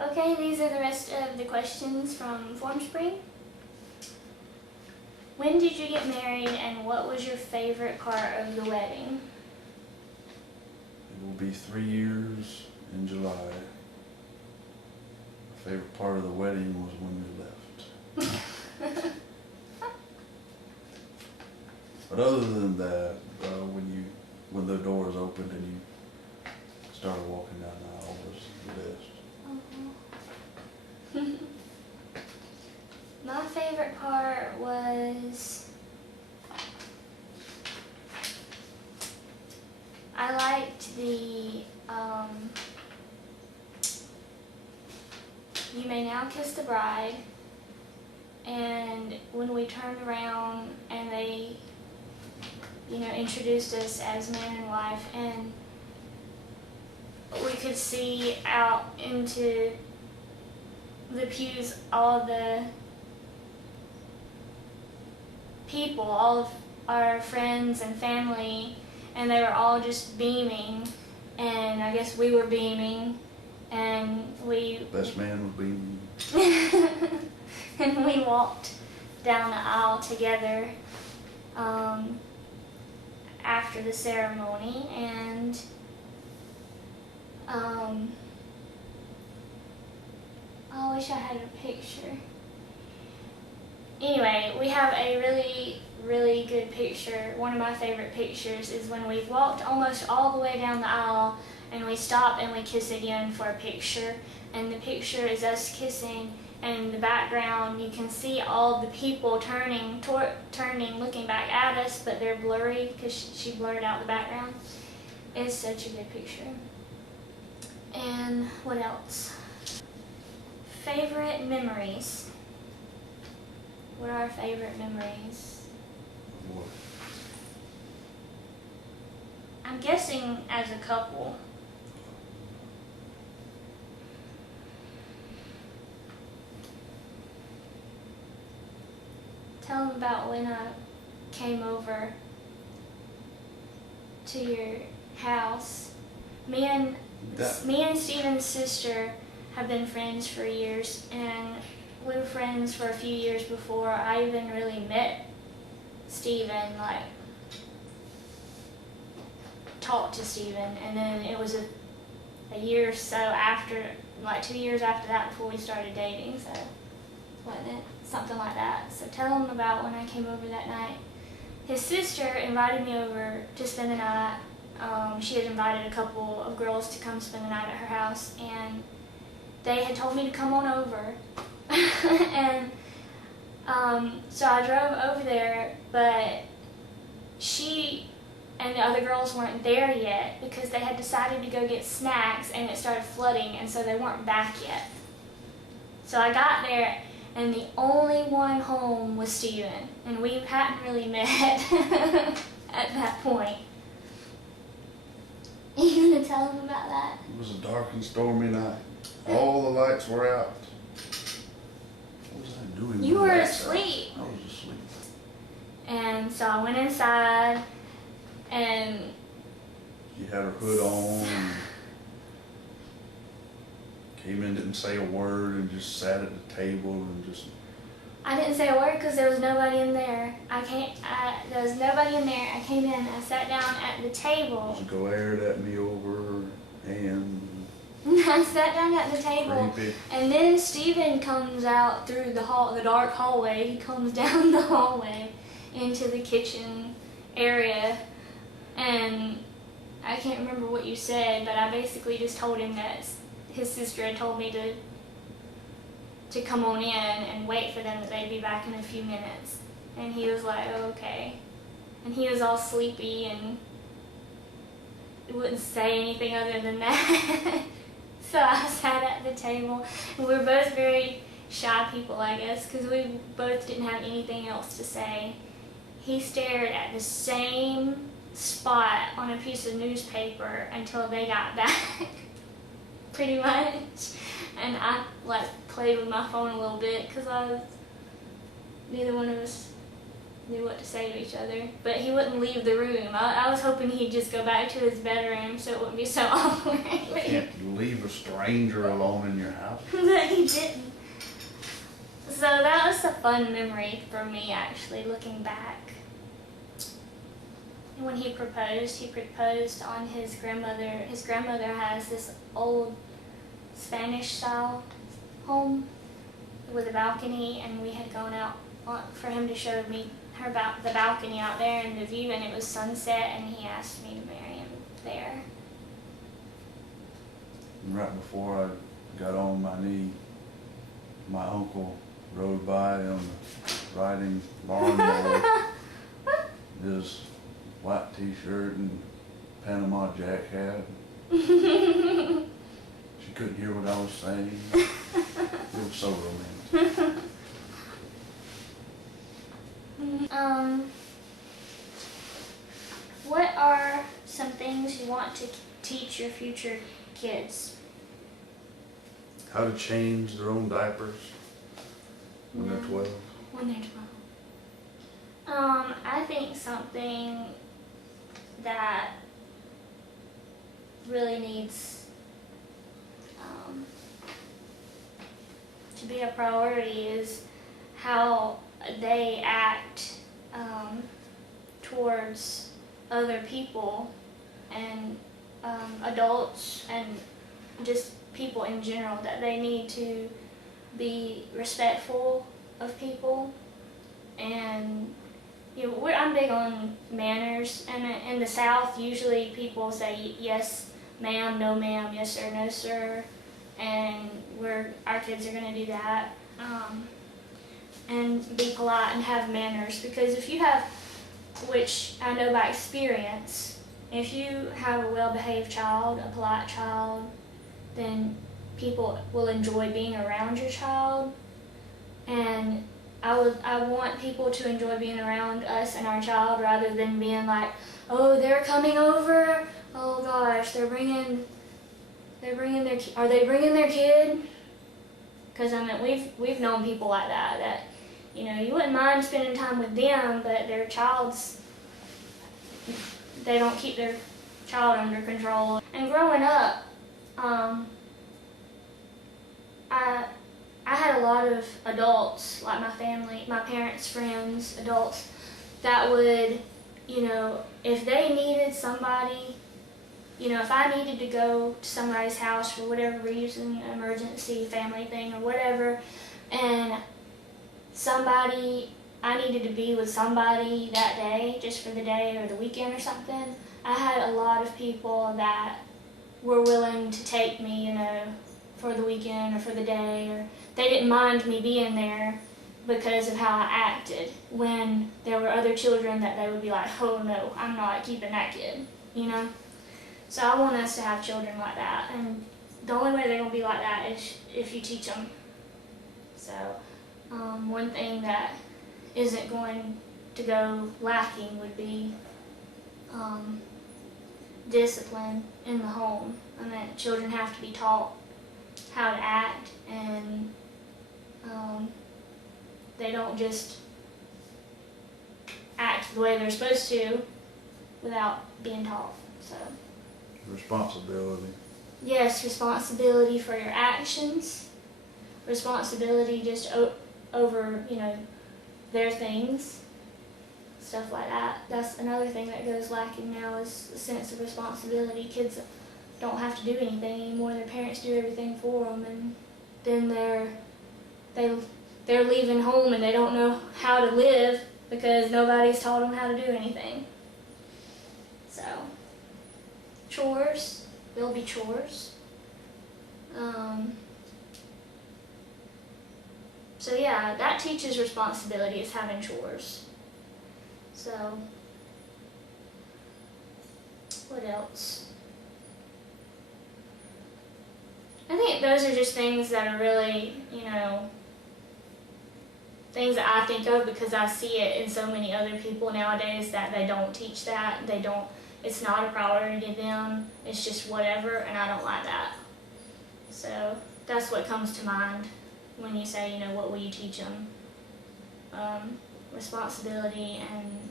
Okay, these are the rest of the questions from Formspring. When did you get married and what was your favorite part of the wedding? It will be 3 years in July. My favorite part of the wedding was when we left. But other than that, when the doors opened and you started walking down the aisle was the best. My favorite part was I liked the "You May Now Kiss the Bride," and when we turned around and they, introduced us as man and wife, and we could see out into the pews all the people, all of our friends and family, and they were all just beaming, and I guess we were beaming, and Best man was beaming. and we walked down the aisle together after the ceremony, and I wish I had a picture. Anyway, we have a really, really good picture. One of my favorite pictures is when we've walked almost all the way down the aisle and we stop and we kiss again for a picture. And the picture is us kissing, and in the background you can see all the people turning, looking back at us, but they're blurry because she blurred out the background. It's such a good picture. And what else? Favorite memories. What are our favorite memories? What? I'm guessing as a couple. Tell them about when I came over to your house. Me and Steven's sister have been friends for years, and we were friends for a few years before I even really met Steven, talked to Steven, and then it was a year or so after, 2 years after that before we started dating, so wasn't it? Something like that. So tell him about when I came over that night. His sister invited me over to spend the night. She had invited a couple of girls to come spend the night at her house, and they had told me to come on over. And so I drove over there, but she and the other girls weren't there yet because they had decided to go get snacks, and it started flooding, and so they weren't back yet. So I got there, and the only one home was Steven, and we hadn't really met at that point. You gonna tell him about that? It was a dark and stormy night. All the lights were out. What was I doing? You were asleep. I was asleep. And so I went inside, and She had her hood on. And came in, didn't say a word, and just sat at the table and just. I didn't say a word because there was nobody in there. There was nobody in there. I came in, I sat down at the table. Just glared at me over and. I sat down at the table, Creepy. and then Steven comes out through the dark hallway. He comes down the hallway into the kitchen area, and I can't remember what you said, but I basically just told him that his sister had told me to come on in and wait for them, that they'd be back in a few minutes. And he was like, oh, okay. And he was all sleepy and wouldn't say anything other than that. So I sat at the table, and we were both very shy people, I guess, because we both didn't have anything else to say. He stared at the same spot on a piece of newspaper until they got back, pretty much. And I played with my phone a little bit because neither one of us knew what to say to each other. But he wouldn't leave the room. I was hoping he'd just go back to his bedroom so it wouldn't be so awkward. Can't leave a stranger alone in your house. But he didn't. So that was a fun memory for me, actually, looking back. When he proposed on his grandmother. His grandmother has this old Spanish-style home with a balcony, and we had gone out for him to show me the balcony out there and the view, and it was sunset, and he asked me to marry him there. And right before I got on my knee, my uncle rode by on the riding lawnmower, his white t-shirt and Panama Jack hat. She couldn't hear what I was saying. It was so romantic. What are some things you want to teach your future kids? How to change their own diapers when they're 12. When they're 12. I think something that really needs to be a priority is how they act towards other people and adults and just people in general, that they need to be respectful of people. And I'm big on manners, and in the South usually people say yes ma'am, no ma'am, yes sir, no sir, and our kids are going to do that, and be polite and have manners, because if you have, which I know by experience, if you have a well-behaved child, a polite child, then people will enjoy being around your child. And I want people to enjoy being around us and our child, rather than being like, oh, they're coming over, oh gosh, are they bringing their kid? Because I mean, we've known people like that you wouldn't mind spending time with them, but they don't keep their child under control. And growing up, I had a lot of adults, like my family, my parents' friends, adults, that would, if they needed somebody, if I needed to go to somebody's house for whatever reason, emergency, family thing or whatever, and I needed to be with somebody that day, just for the day or the weekend or something, I had a lot of people that were willing to take me, for the weekend or for the day, or they didn't mind me being there because of how I acted, when there were other children that they would be like, oh no, I'm not keeping that kid, So I want us to have children like that, and the only way they're going to be like that is if you teach them. So one thing that isn't going to go lacking would be discipline in the home, and that children have to be taught how to act, and they don't just act the way they're supposed to without being taught. So Responsibility. Yes, responsibility for your actions, responsibility just over their things, stuff like that. That's another thing that goes lacking now, is a sense of responsibility. Kids don't have to do anything anymore. Their parents do everything for them, and then they're leaving home and they don't know how to live because nobody's taught them how to do anything. So chores, there'll be chores. So yeah, that teaches responsibility, is having chores. So what else? I think those are just things that are really, things that I think of because I see it in so many other people nowadays, that they don't teach that. It's not a priority to them. It's just whatever, and I don't like that. So that's what comes to mind when you say, what will you teach them? Responsibility and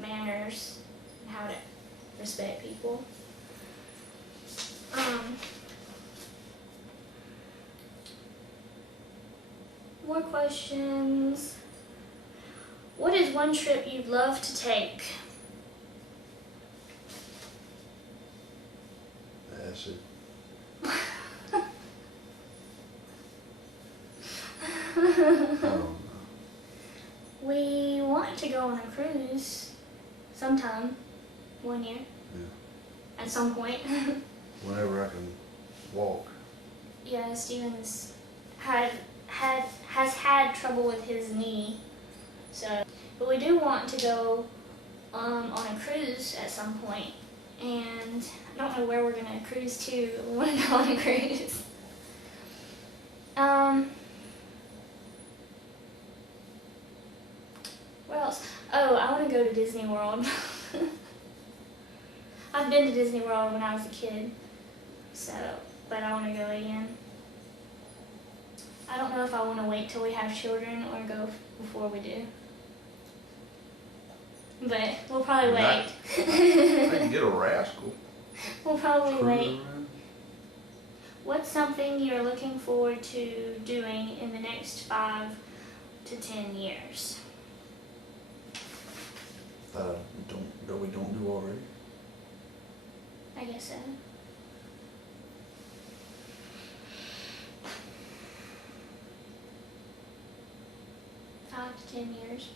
manners, and how to respect people. more questions. What is one trip you'd love to take? Acid. I don't know. We want to go on a cruise sometime, 1 year, Yeah. at some point. Whenever I can walk. Yeah, Steven's has had trouble with his knee, so. But we do want to go on a cruise at some point, and I don't know where we're gonna cruise to. But we want to go on a cruise. Where else? Oh, I want to go to Disney World. I've been to Disney World when I was a kid, so, but I want to go again. I don't know if I want to wait till we have children or go before we do. But we'll probably wait. I can get a rascal. We'll probably Cruise wait. around. What's something you're looking forward to doing in the next 5 to 10 years? That we don't do already. I guess so. Five to 10 years.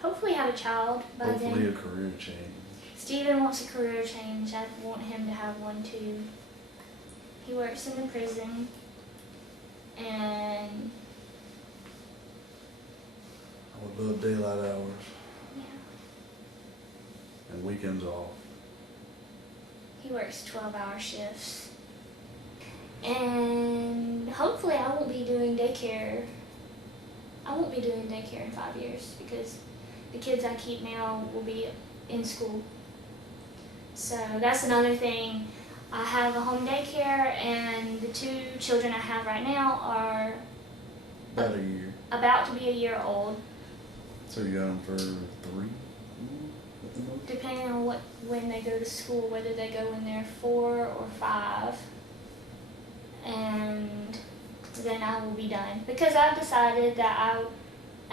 Hopefully have a child by Hopefully then. a career change. Steven wants a career change. I want him to have one too. He works in the prison, and I would love daylight hours yeah, and weekends off. he works 12-hour shifts. And hopefully I won't be doing daycare. I won't be doing daycare in 5 years because the kids I keep now will be in school. So that's another thing. I have a home daycare, and the 2 children I have right now are About a year. about to be a year old, So you got them for 3? At the most? depending on when they go to school, whether they go when they're 4 or 5. And then I will be done. Because I've decided that I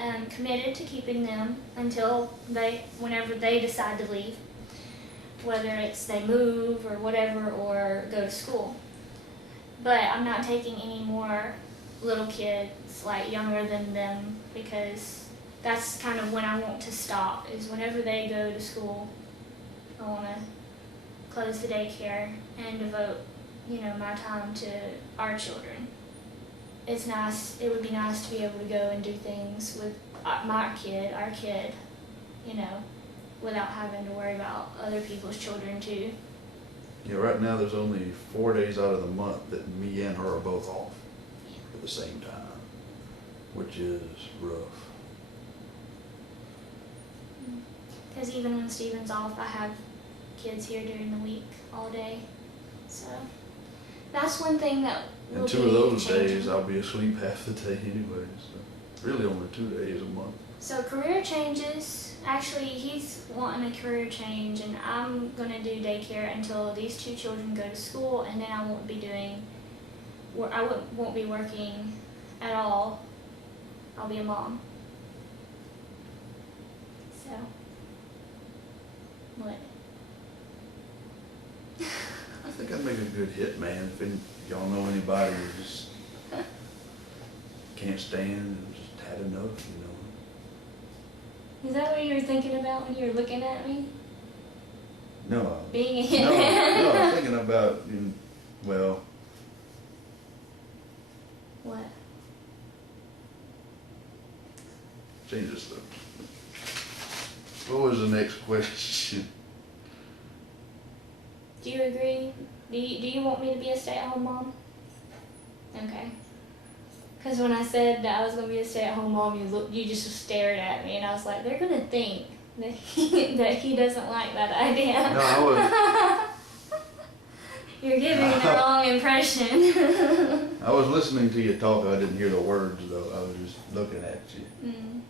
am committed to keeping them until whenever they decide to leave. Whether it's they move or whatever, or go to school. But I'm not taking any more little kids, like younger than them, because that's kind of when I want to stop, is whenever they go to school. I want to close the daycare and devote, my time to our children. It's nice, it would be nice to be able to go and do things with our kid, without having to worry about other people's children too. Yeah, right now there's only 4 days out of the month that me and her are both off at the same time, which is rough. Because even when Steven's off, I have kids here during the week all day. So that's one thing that will And be 2 of those changing. days I'll be asleep half the day anyway, so really only 2 days a month. So career changes. Actually, he's wanting a career change, and I'm going to do daycare until these 2 children go to school, and then I won't be won't be working at all. I'll be a mom. So, what? I think I'd make a good hit man if y'all know anybody who just can't stand and just had enough, Is that what you were thinking about when you were looking at me? No. Being a No, hitman? no, I'm thinking about, well, What? change this stuff. What was the next question? Do you agree? Do you want me to be a stay-at-home mom? Okay. Because when I said that I was going to be a stay-at-home mom, you just stared at me, and I was like, they're going to think that he doesn't like that idea. No, I was. You're giving the wrong impression. I was listening to you talk. I didn't hear the words though. I was just looking at you. Mm.